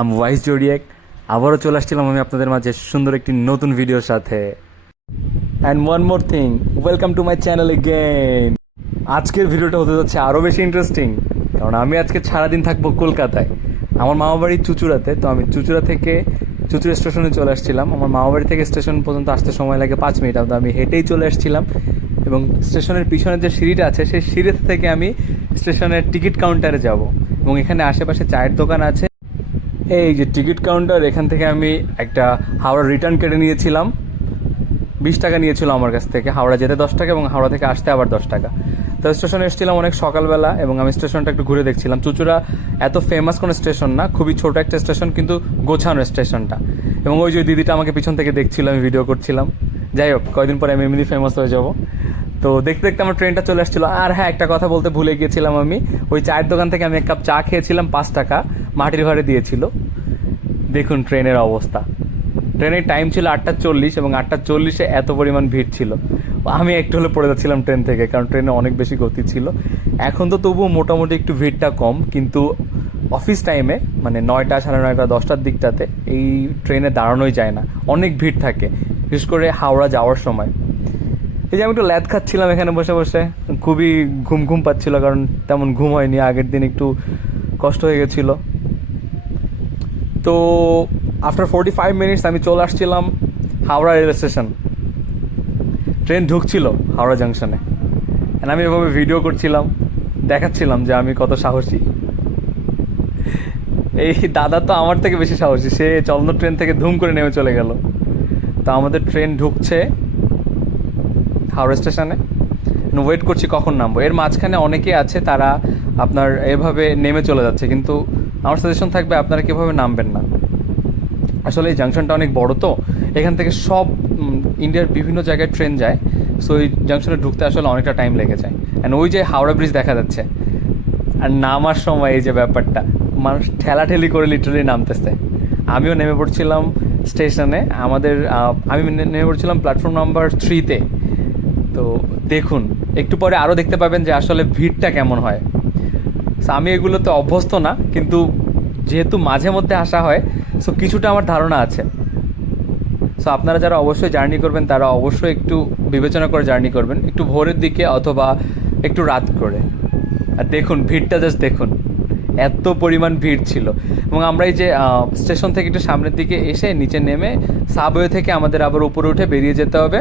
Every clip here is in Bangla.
আমি ওয়াইস জোডিয়াক। আবারও চলে আসছিলাম আমি আপনাদের মাঝে সুন্দর একটি নতুন ভিডিওর সাথে। And one more thing, welcome to my channel again. আজকের ভিডিওটা হতে যাচ্ছে আরও বেশি ইন্টারেস্টিং, কারণ আমি আজকে সারাদিন থাকবো কলকাতায়। আমার মামাবাড়ি চুঁচুড়াতে, তো আমি চুঁচুড়া থেকে চুঁচুড়া স্টেশনে চলে আসছিলাম। আমার মামাবাড়ি থেকে স্টেশন পর্যন্ত আসতে সময় লাগে 5 মিনিট, তো আমি হেঁটেই চলে আসছিলাম। এবং স্টেশনের পিছনে যে সিঁড়িটা আছে সেই সিঁড়ি থেকে আমি স্টেশনের টিকিট কাউন্টারে যাব। এবং এখানে আশেপাশে চায়ের দোকান আছে। এই যে টিকিট কাউন্টার, এখান থেকে আমি একটা হাওড়া রিটার্ন কেটে নিয়েছিলাম। 20 টাকা নিয়েছিল আমার কাছ থেকে। হাওড়া যেতে 10 টাকা এবং হাওড়া থেকে আসতে আবার 10 টাকা। তো স্টেশনে এসেছিলাম অনেক সকালবেলা এবং আমি স্টেশনটা একটু ঘুরে দেখছিলাম। চুঁচুড়া এত ফেমাস কোনো স্টেশন না, খুবই ছোট একটা স্টেশন, কিন্তু গোছানো স্টেশনটা। এবং ওই যে দিদিটা আমাকে পিছন থেকে দেখছিল, আমি ভিডিও করছিলাম। যাই হোক, কয়দিন পরে আমি এমনি ফেমাস হয়ে যাব। তো দেখতে দেখতে আমার ট্রেনটা চলে আসছিলো। আর হ্যাঁ, একটা কথা বলতে ভুলে গিয়েছিলাম, আমি ওই চায়ের দোকান থেকে আমি এক কাপ চা খেয়েছিলাম, 5 টাকা, মাটির ঘরে দিয়েছিল। দেখুন ট্রেনের অবস্থা। ট্রেনের টাইম ছিল 8:40 এবং 8:40-এ এত পরিমাণ ভিড় ছিল। আমি একটু হলে পড়ে যাচ্ছিলাম ট্রেন থেকে, কারণ ট্রেনে অনেক বেশি গতি ছিল। এখন তো তবুও মোটামুটি একটু ভিড়টা কম, কিন্তু অফিস টাইমে মানে 9টা, 9:30, 10টার দিকটাতে এই ট্রেনে দাঁড়ানোই যায় না, অনেক ভিড় থাকে, বিশেষ করে হাওড়া যাওয়ার সময়। এই যে আমি একটু ল্যাদ খাচ্ছিলাম এখানে বসে বসে, খুবই ঘুম ঘুম পাচ্ছিল, কারণ তেমন ঘুম হয়নি, আগের দিন একটু কষ্ট হয়ে গেছিলো। তো আফটার 45 মিনিটস আমি চলে আসছিলাম হাওড়া রেল স্টেশন। ট্রেন ঢুকছিল হাওড়া জাংশনে, অ্যান্ড আমি এভাবে ভিডিও করছিলাম, দেখাচ্ছিলাম যে আমি কত সাহসী। এই দাদা তো আমার থেকে বেশি সাহসী, সে চলন্ত ট্রেন থেকে ধুম করে নেমে চলে গেল। তো আমাদের ট্রেন ঢুকছে হাওড়া স্টেশনে, ওয়েট করছি কখন নামবো। এর মাঝখানে অনেকেই আছে, তারা আপনার এভাবে নেমে চলে যাচ্ছে, কিন্তু আমার সাজেশন থাকবে আপনারা কীভাবে নামবেন না। আসলে এই জাংশনটা অনেক বড়, তো এখান থেকে সব ইন্ডিয়ার বিভিন্ন জায়গায় ট্রেন যায়। সো এই জাংশনে ঢুকতে আসলে অনেকটা টাইম লেগে যায়। অ্যান্ড ওই যে হাওড়া ব্রিজ দেখা যাচ্ছে, আর নামার সময় এই যে ব্যাপারটা, মানুষ ঠেলাঠেলি করে লিটারালি নামতেছে। আমিও নেমে পড়ছিলাম স্টেশনে। আমি নেমে পড়ছিলাম প্ল্যাটফর্ম নাম্বার 3-তে। তো দেখুন, একটু পরে আরও দেখতে পাবেন যে আসলে ভিড়টা কেমন হয়। সো আমি এগুলোতে অভ্যস্ত না, কিন্তু যেহেতু মাঝে মধ্যে আসা হয়, সো কিছুটা আমার ধারণা আছে। সো আপনারা যারা অবশ্যই জার্নি করবেন, তারা অবশ্যই একটু বিবেচনা করে জার্নি করবেন, একটু ভোরের দিকে অথবা একটু রাত করে। আর দেখুন ভিড়টা, জাস্ট দেখুন, এত পরিমাণ ভিড় ছিল। এবং আমরা এই যে স্টেশন থেকে একটু সামনের দিকে এসে নিচে নেমে সাবওয়ে থেকে আমাদের আবার উপরে উঠে বেরিয়ে যেতে হবে।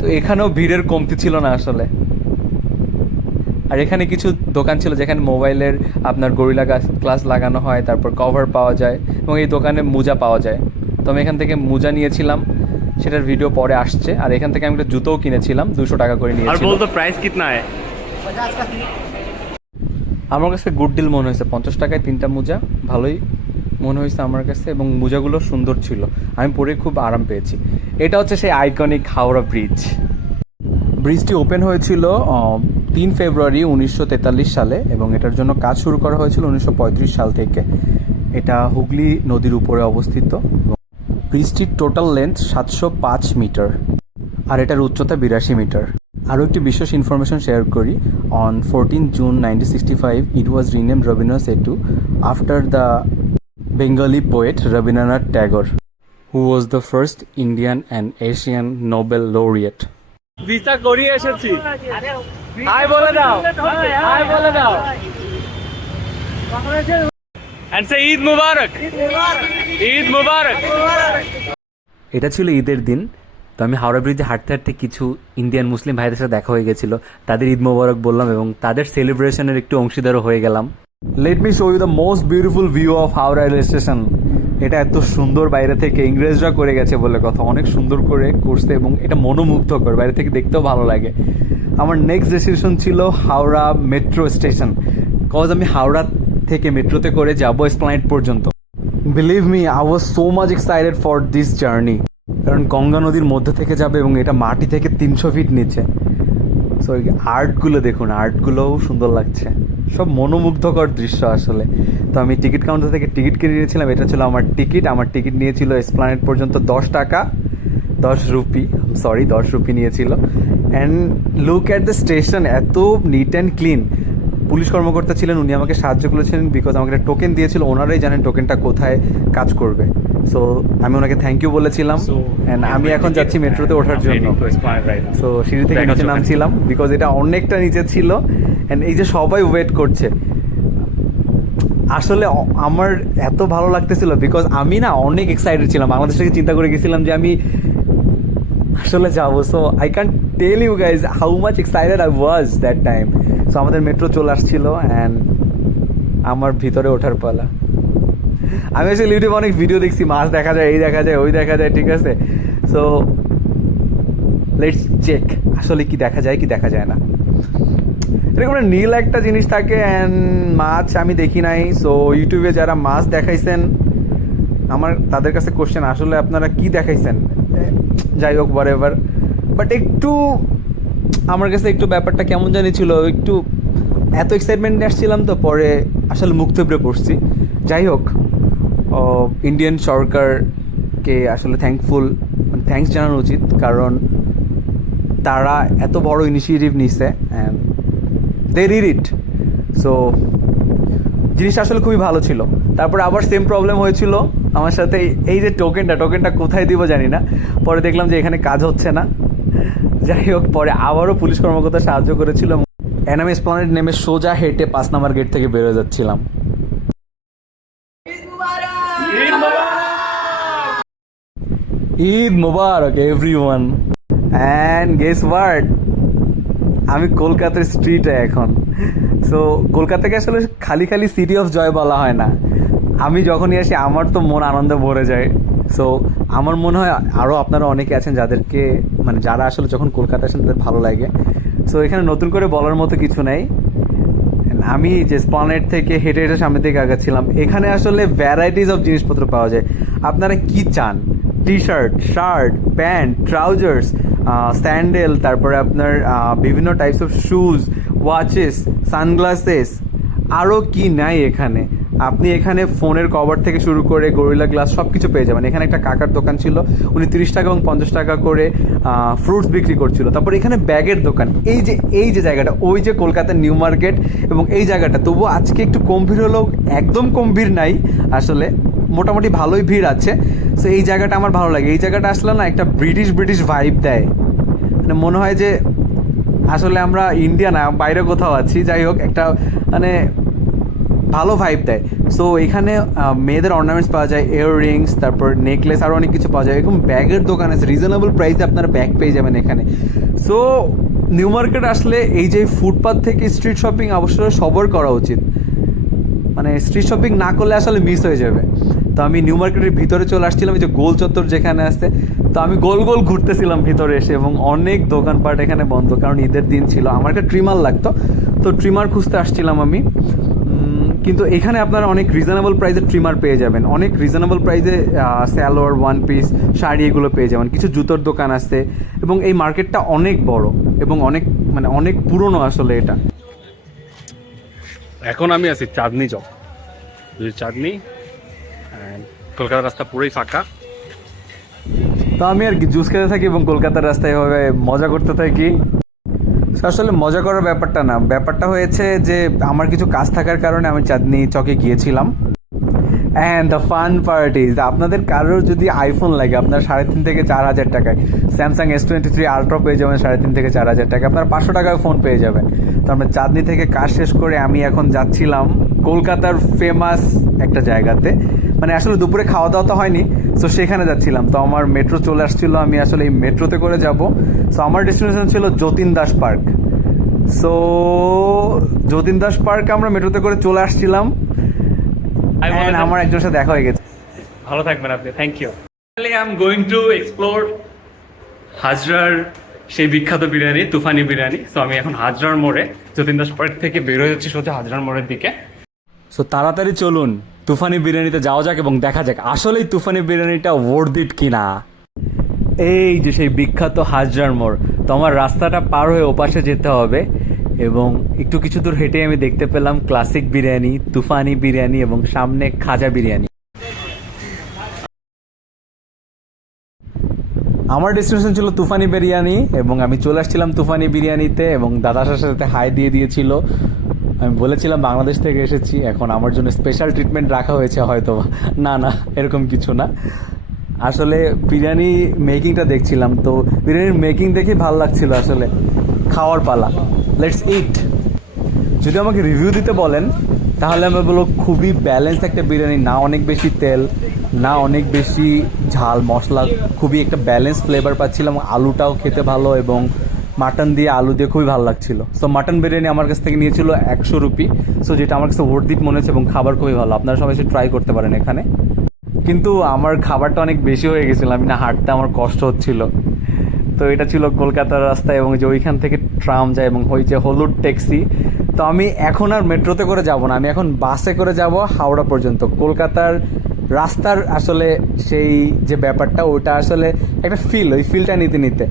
তো এখানেও ভিড়ের কমতি ছিল না আসলে। আর এখানে কিছু দোকান ছিল যেখানে মোবাইলের আপনার গরিলা গ্লাস লাগানো হয়, তারপর কভার পাওয়া যায়, এবং এই দোকানে মোজা পাওয়া যায়। তো আমি এখান থেকে মোজা নিয়েছিলাম, সেটার ভিডিও পরে আসছে। আর এখান থেকে আমি একটা জুতোও কিনেছিলাম, 200 টাকা করে নিয়েছিলাম। और बोल तो प्राइस कितना है? আমার কাছে গুড ডিল মনে হয়েছে, 50 টাকায় 3টা মোজা, ভালোই মনে হয়েছে আমার কাছে। এবং মোজাগুলো সুন্দর ছিল, আমি পরে খুব আরাম পেয়েছি। এটা হচ্ছে সেই আইকনিক হাওড়া ব্রিজ। ব্রিজটি ওপেন হয়েছিল 3 ফেব্রুয়ারি 1943 সালে, এবং এটার জন্য কাজ শুরু করা হয়েছিল 1935 সাল থেকে। এটা হুগলি নদীর উপরে অবস্থিত। ব্রিজটির টোটাল লেন্থ 705 মিটার, আর এটার উচ্চতা 82 মিটার। আরও একটি বিশেষ ইনফরমেশন শেয়ার করি। On 14 June 1965 it was rename Rabindranath Setu after the Bengali poet Rabindranath Tagore, who was the first Indian and Asian Nobel laureate. Visa করিয়ে এসেছি। হাই বলে দাও, হাই বলে দাও। And say Eid Mubarak, Eid Mubarak. এটা ছিল ঈদের দিন। তো আমি হাওড়া ব্রিজে হাঁটতে হাঁটতে কিছু ইন্ডিয়ান মুসলিম ভাইদের সাথে দেখা হয়ে গেছিলো, তাদের ঈদ মোবারক বললাম এবং তাদের সেলিব্রেশনের একটু অংশীদারও হয়ে গেলাম। Let me show you the most beautiful view of Howrah rail station. এটা এত সুন্দর বাইরে থেকে, ইংরেজরা করে গেছে বলে কথা, অনেক সুন্দর করে করছে এবং এটা মনোমুগ্ধকর, বাইরে থেকে দেখতেও ভালো লাগে। আমার নেক্সট ডেস্টিনেশন ছিল হাওড়া মেট্রো স্টেশন, কজ আমি হাওড়া থেকে মেট্রোতে করে যাবো এসপ্ল্যানেড পর্যন্ত। Believe me, I was so much excited for this journey, কারণ গঙ্গা নদীর মধ্যে থেকে যাবে এবং এটা মাটি থেকে 300 ফিট নিচে। সো আর্টগুলো দেখুন, আর্টগুলোও সুন্দর লাগছে, সব মনোমুগ্ধকর দৃশ্য আসলে। তো আমি টিকিট কাউন্টার থেকে টিকিট কিনে নিয়েছিলাম, এটা ছিল আমার টিকিট। আমার টিকিট নিয়েছিল এসপ্ল্যানেড পর্যন্ত 10 টাকা, 10 রুপি, সরি 10 রুপি নিয়েছিল। And look at the station, এত নিট অ্যান্ড ক্লিন। পুলিশ কর্মকর্তা ছিলেন, উনি আমাকে সাহায্য করেছিলেন বিকজ আমাকে একটা টোকেন দিয়েছিল, ওনারাই জানেন টোকেনটা কোথায় কাজ করবে। সো আমি ওনাকে থ্যাংক ইউ বলেছিলাম অ্যান্ড আমি এখন যাচ্ছি মেট্রোতে ওঠার জন্য। সো সিঁড়ি থেকে নিচে নামছিলাম বিকজ এটা অনেকটা নিচে ছিল অ্যান্ড এই যে সবাই ওয়েট করছে, আসলে আমার এত ভালো লাগতেছিল বিকজ আমি না অনেক এক্সাইটেড ছিলাম, বাংলাদেশ থেকে চিন্তা করে গেছিলাম যে আমি আসলে যাবো। So I can tell you guys how much excited I was that time. So আমাদের মেট্রো চলে আসছিল অ্যান্ড আমার ভিতরে ওঠার পালা। আমি আসলে ইউটিউবে অনেক ভিডিও দেখছি, মাছ দেখা যায়, এই দেখা যায়, ওই দেখা যায়, ঠিক আছে। সো লেটস চেক আসলে কি দেখা যায় কি দেখা যায় না। এরকম নীল একটা জিনিস থাকে অ্যান্ড মাছ আমি দেখি নাই। সো ইউটিউবে যারা মাছ দেখাইছেন আমার তাদের কাছে কোশ্চেন, আসলে আপনারা কি দেখাইছেন? যাই হোক whatever, বাট একটু আমার কাছে একটু ব্যাপারটা কেমন জানি ছিল, একটু এত এক্সাইটমেন্ট আসছিলাম তো পরে আসলে মুখ থুবড়ে পড়ছি। যাই হোক, ইন্ডিয়ান সরকারকে আসলে থ্যাঙ্কস জানানো উচিত, কারণ তারা এত বড় ইনিশিয়েটিভ নিছে and they did it. So জিনিসটা আসলে খুবই ভালো ছিল। তারপর আবার সেম প্রবলেম হয়েছিল আমার সাথে, এই যে টোকেনটা কোথায় দিব জানি না, পরে দেখলাম যে এখানে কাজ হচ্ছে না। যাই হোক, পরে আবারও পুলিশ কর্মকর্তা সাহায্য করেছিল অ্যান্ড আমি এসপ্ল্যানেড নেমে সোজা হেঁটে 5 নাম্বার গেট থেকে বেরোয় যাচ্ছিলাম। ঈদ মুবারক এভরিওয়ান। অ্যান্ড গেস হোয়াট, আমি কলকাতার স্ট্রিটে এখন। সো কলকাতাকে আসলে খালি খালি সিটি অফ জয় বলা হয় না। আমি যখনই আসি আমার তো মন আনন্দে ভরে যায়। সো আমার মনে হয় আরও আপনারা অনেকে আছেন যাদেরকে মানে যারা আসলে যখন কলকাতা আসেন তাদের ভালো লাগে। সো এখানে নতুন করে বলার মতো কিছু নেই। আমি যে স্প্ল্যানেড থেকে হেঁটে হেঁটে সামনের দিকে আগাচ্ছিলাম, এখানে আসলে ভ্যারাইটিস অফ জিনিসপত্র পাওয়া যায়। আপনারা কি চান, T shirt, shirt, pant, trousers, sandal, তারপরে আপনার বিভিন্ন types of shoes, watches, sunglasses, আরও কি নাই এখানে। আপনি এখানে ফোনের কভার থেকে শুরু করে গরিলা গ্লাস সব কিছু পেয়ে যাবেন। এখানে একটা কাকার দোকান ছিল, উনি 30 টাকা এবং 50 টাকা করে ফ্রুটস বিক্রি করছিল। তারপর এখানে ব্যাগের দোকান, এই যে জায়গাটা, ওই যে কলকাতার নিউ মার্কেট এবং এই জায়গাটা, তবুও আজকে একটু কম ভিড় হলেও একদম কম ভিড় নাই, আসলে মোটামুটি ভালোই ভিড় আছে। সো এই জায়গাটা আমার ভালো লাগে। এই জায়গাটা আসলে না একটা ব্রিটিশ ভাইব দেয়, মানে মনে হয় যে আসলে আমরা ইন্ডিয়া না বাইরে কোথাও আছি। যাই হোক, একটা মানে ভালো ভাইব দেয়। সো এখানে মেয়েদের অর্নামেন্টস পাওয়া যায়, ইয়াররিংস, তারপর নেকলেস, আরও অনেক কিছু পাওয়া যায়। এরকম ব্যাগের দোকান আছে, রিজনেবল প্রাইসে আপনারা ব্যাগ পেয়ে যাবেন এখানে। সো নিউ মার্কেট আসলে এই যে ফুটপাথ থেকে স্ট্রিট শপিং অবশ্যই সবার করা উচিত, মানে স্ট্রিট শপিং না করলে আসলে মিস হয়ে যাবে। তো আমি নিউ মার্কেটের ভিতরে চলে আসছিলাম, এই যে গোল চত্বর যেখানে আছে, তো আমি গোল গোল ঘুরতেছিলাম ভিতরে এসে, এবং অনেক দোকানপাট এখানে বন্ধ কারণ ঈদের দিন ছিল। আমার একটা ট্রিমার লাগতো, তো ট্রিমার খুঁজতে আসছিলাম আমি। কিন্তু এখানে আপনারা অনেক রিজনেবল প্রাইসে ট্রিমার পেয়ে যাবেন, অনেক রিজনেবল প্রাইসে স্যালোয়ার, ওয়ান পিস, শাড়ি এগুলো পেয়ে যাবেন। কিছু জুতোর দোকান আছে এবং এই মার্কেটটা অনেক বড় এবং অনেক পুরনো আসলে এটা। এখন আমি আছি চাঁদনি চক, চাঁদনি, কলকাতার রাস্তা পুরোই ফাঁকা। তো আমি আর কি জুস খেতে থাকি এবং কলকাতার রাস্তায় এভাবে মজা করতে থাকি। আসলে মজা করার ব্যাপারটা না, ব্যাপারটা হয়েছে যে আমার কিছু কাজ থাকার কারণে আমি চাঁদনি চকে গিয়েছিলাম। অ্যান্ড দ্য ফান পার্টিজ, আপনাদের কারোর যদি আইফোন লাগে আপনার 3.5 থেকে 4,000 টাকায় স্যামসাং S23 আলট্রা পেয়ে যাবেন 3.5 থেকে 4,000 টাকা, আপনার 500 টাকায় ফোন পেয়ে যাবেন। তো আমরা চাঁদনি থেকে কাজ শেষ করে আমি এখন যাচ্ছিলাম কলকাতার ফেমাস একটা জায়গাতে, মানে আসলে দুপুরে খাওয়া দাওয়া তো হয়নি, সো সেখানে যাচ্ছিলাম। তো আমার মেট্রো চলে আসছিলো, আমি আসলে এই মেট্রোতে করে যাব। সো আমার ডেস্টিনেশন ছিল Jatin Das park. So Jatin Das park আমরা মেট্রোতে করে চলে আসছিলাম, আমার একজনের সাথে দেখা হয়ে গেছে। ভালো থাকবেন আপনি, thank you. I am going to explore হাজরার সেই বিখ্যাত বিরিয়ানি, তুফানি বিরিয়ানি। সো আমি এখন হাজরার মোড়ে, যতীন দাস পার্ক থেকে বের হয়ে যাচ্ছি সোজা হাজরার মোড়ের দিকে। সো তাড়াতাড়ি চলুন তুফানি বিরিয়ানিতে যাওয়া যাক এবং দেখা যাক আসলেই তুফানি বিরিয়ানিটা ওয়ার্থ ইট কিনা। এই যে সেই বিখ্যাত হাজরার মোড়, তো আমার রাস্তাটা পার হয়ে ওপাশে যেতে হবে এবং একটু কিছু দূর হেঁটে আমি দেখতে পেলাম ক্লাসিক বিরিয়ানি, তুফানি বিরিয়ানি এবং সামনে খাজা বিরিয়ানি। আমার ডেস্টিনেশন ছিল তুফানি বিরিয়ানি এবং আমি চলে আসছিলাম তুফানি বিরিয়ানিতে এবং দাদার সাথে হাই দিয়ে দিয়েছিল। আমি বলেছিলাম বাংলাদেশ থেকে এসেছি, এখন আমার জন্য স্পেশাল ট্রিটমেন্ট রাখা হয়েছে হয়তো বা। না না, এরকম কিছু না। আসলে বিরিয়ানি মেকিংটা দেখছিলাম, তো বিরিয়ানির মেকিং দেখে ভালো লাগছিল। আসলে খাওয়ার পালা, লেটস ইট। যদি আমাকে রিভিউ দিতে বলেন তাহলে আমি বলবো খুবই ব্যালেন্স একটা বিরিয়ানি, না অনেক বেশি তেল, না অনেক বেশি ঝাল মশলা, খুবই একটা ব্যালেন্স ফ্লেভার পাচ্ছিলাম। আলুটাও খেতে ভালো এবং মাটন দিয়ে আলু দিয়ে খুবই ভালো লাগছিল। সো মাটন বিরিয়ানি আমার কাছ থেকে নিয়েছিল 100 রুপি, সো যেটা আমার কাছে ওর্থ মনে হচ্ছে এবং খাবার খুবই ভালো। আপনারা সবাই এসে ট্রাই করতে পারেন এখানে। কিন্তু আমার খাবারটা অনেক বেশি হয়ে গেছিলো, আমি না হাঁটতে আমার কষ্ট হচ্ছিল। তো এটা ছিল কলকাতার রাস্তা এবং যে ওইখান থেকে ট্রাম যায় এবং ওই যে হলুদ ট্যাক্সি। তো আমি এখন আর মেট্রোতে করে যাব না, আমি এখন বাসে করে যাব হাওড়া পর্যন্ত। কলকাতার রাস্তার আসলে সেই যে ব্যাপারটা, ওটা আসলে একটা ফিল, ওই ফিলটা নিতে নিতে।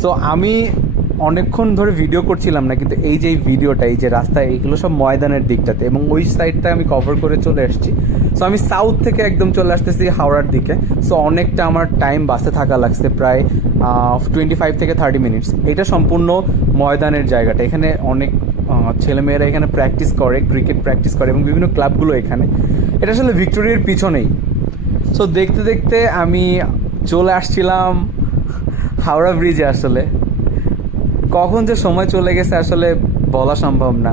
সো আমি অনেকক্ষণ ধরে ভিডিও করছিলাম না, কিন্তু এই যে এই ভিডিওটা, এই যে রাস্তা, এইগুলো সব ময়দানের দিকটাতে এবং ওই সাইডটা আমি কভার করে চলে এসেছি। সো আমি সাউথ থেকে একদম চলে আসতেছি হাওড়ার দিকে। সো অনেকটা আমার টাইম বাসে থাকা লাগছে, প্রায় 25 থেকে 30 মিনিটস। এটা সম্পূর্ণ ময়দানের জায়গাটা, এখানে অনেক ছেলেমেয়েরা এখানে প্র্যাকটিস করে, ক্রিকেট প্র্যাকটিস করে এবং বিভিন্ন ক্লাবগুলো এখানে। এটা আসলে ভিক্টোরিয়ার পিছনেই। সো দেখতে দেখতে আমি চলে আসছিলাম হাওড়া ব্রিজে। আসলে কখন যে সময় চলে গেছে আসলে বলা সম্ভব না।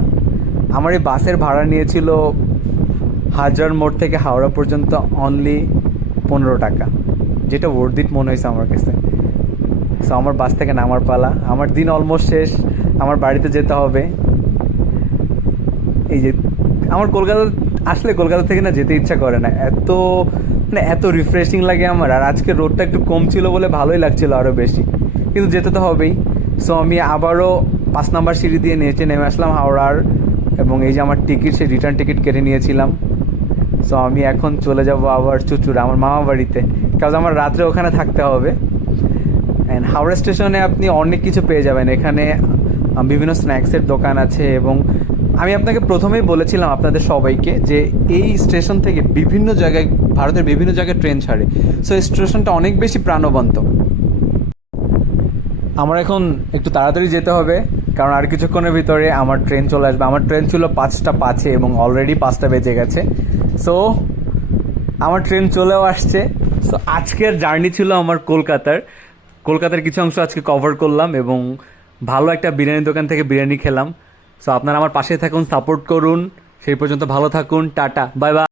আমার এই বাসের ভাড়া নিয়েছিল হাজার মোড় থেকে হাওড়া পর্যন্ত অনলি 15 টাকা, যেটা ওর্থ ইট মনে হয়েছে আমার কাছে। সো আমার বাস থেকে নামার পালা, আমার দিন অলমোস্ট শেষ, আমার বাড়িতে যেতে হবে। এই যে আমার কলকাতা আসলে কলকাতা থেকে না যেতে ইচ্ছা করে না, এত মানে এত রিফ্রেশিং লাগে আমার। আর আজকে রোদটা একটু কম ছিল বলে ভালোই লাগছিল আরও বেশি, কিন্তু যেতে তো হবেই। সো আমি আবারও 5 নাম্বার সিঁড়ি দিয়ে নিচে নেমে আসলাম হাওড়ার, এবং এই যে আমার টিকিট, সেই রিটার্ন টিকিট কেটে নিয়েছিলাম। সো আমি এখন চলে যাব আবার চুচুড়া, আমার মামা বাড়িতে, কারণ আমার রাত্রে ওখানে থাকতে হবে। অ্যান্ড হাওড়া স্টেশনে আপনি অনেক কিছু পেয়ে যাবেন, এখানে বিভিন্ন স্ন্যাক্সের দোকান আছে। এবং আমি আপনাকে প্রথমেই বলেছিলাম আপনাদের সবাইকে যে এই স্টেশন থেকে বিভিন্ন জায়গায়, ভারতের বিভিন্ন জায়গায় ট্রেন ছাড়ে। সো এই স্টেশনটা অনেক বেশি প্রাণবন্ত। আমার এখন একটু তাড়াতাড়ি যেতে হবে, কারণ আর কিছুক্ষণের ভিতরে আমার ট্রেন চলে আসবে। আমার ট্রেন ছিল 5টা 5-এ এবং অলরেডি 5টা বেজে গেছে। সো আমার ট্রেন চলেও আসছে। সো আজকের জার্নি ছিল আমার কলকাতার কিছু অংশ আজকে কভার করলাম এবং ভালো একটা বিরিয়ানি দোকান থেকে বিরিয়ানি খেলাম। সো আপনারা আমার পাশে থাকুন, সাপোর্ট করুন। সেই পর্যন্ত ভালো থাকুন, টাটা, বাই বাই।